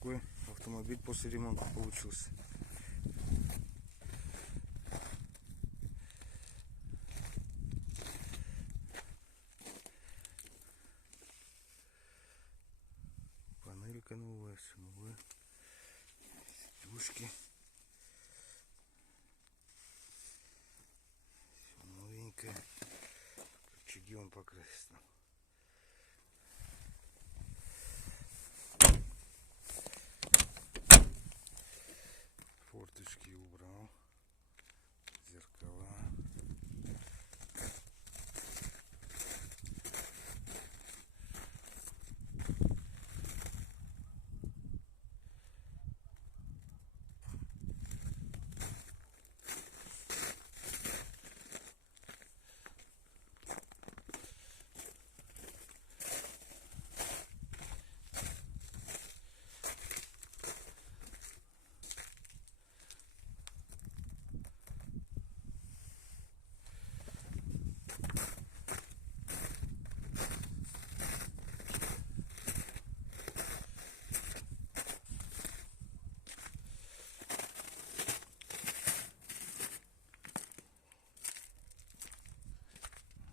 такой автомобиль после ремонта получился. Панелька новая, все новое. Сидушки. Все новенькое. Рычаги он покрасит. Форточки убрал. Зеркала.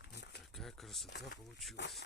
Вот такая красота получилась.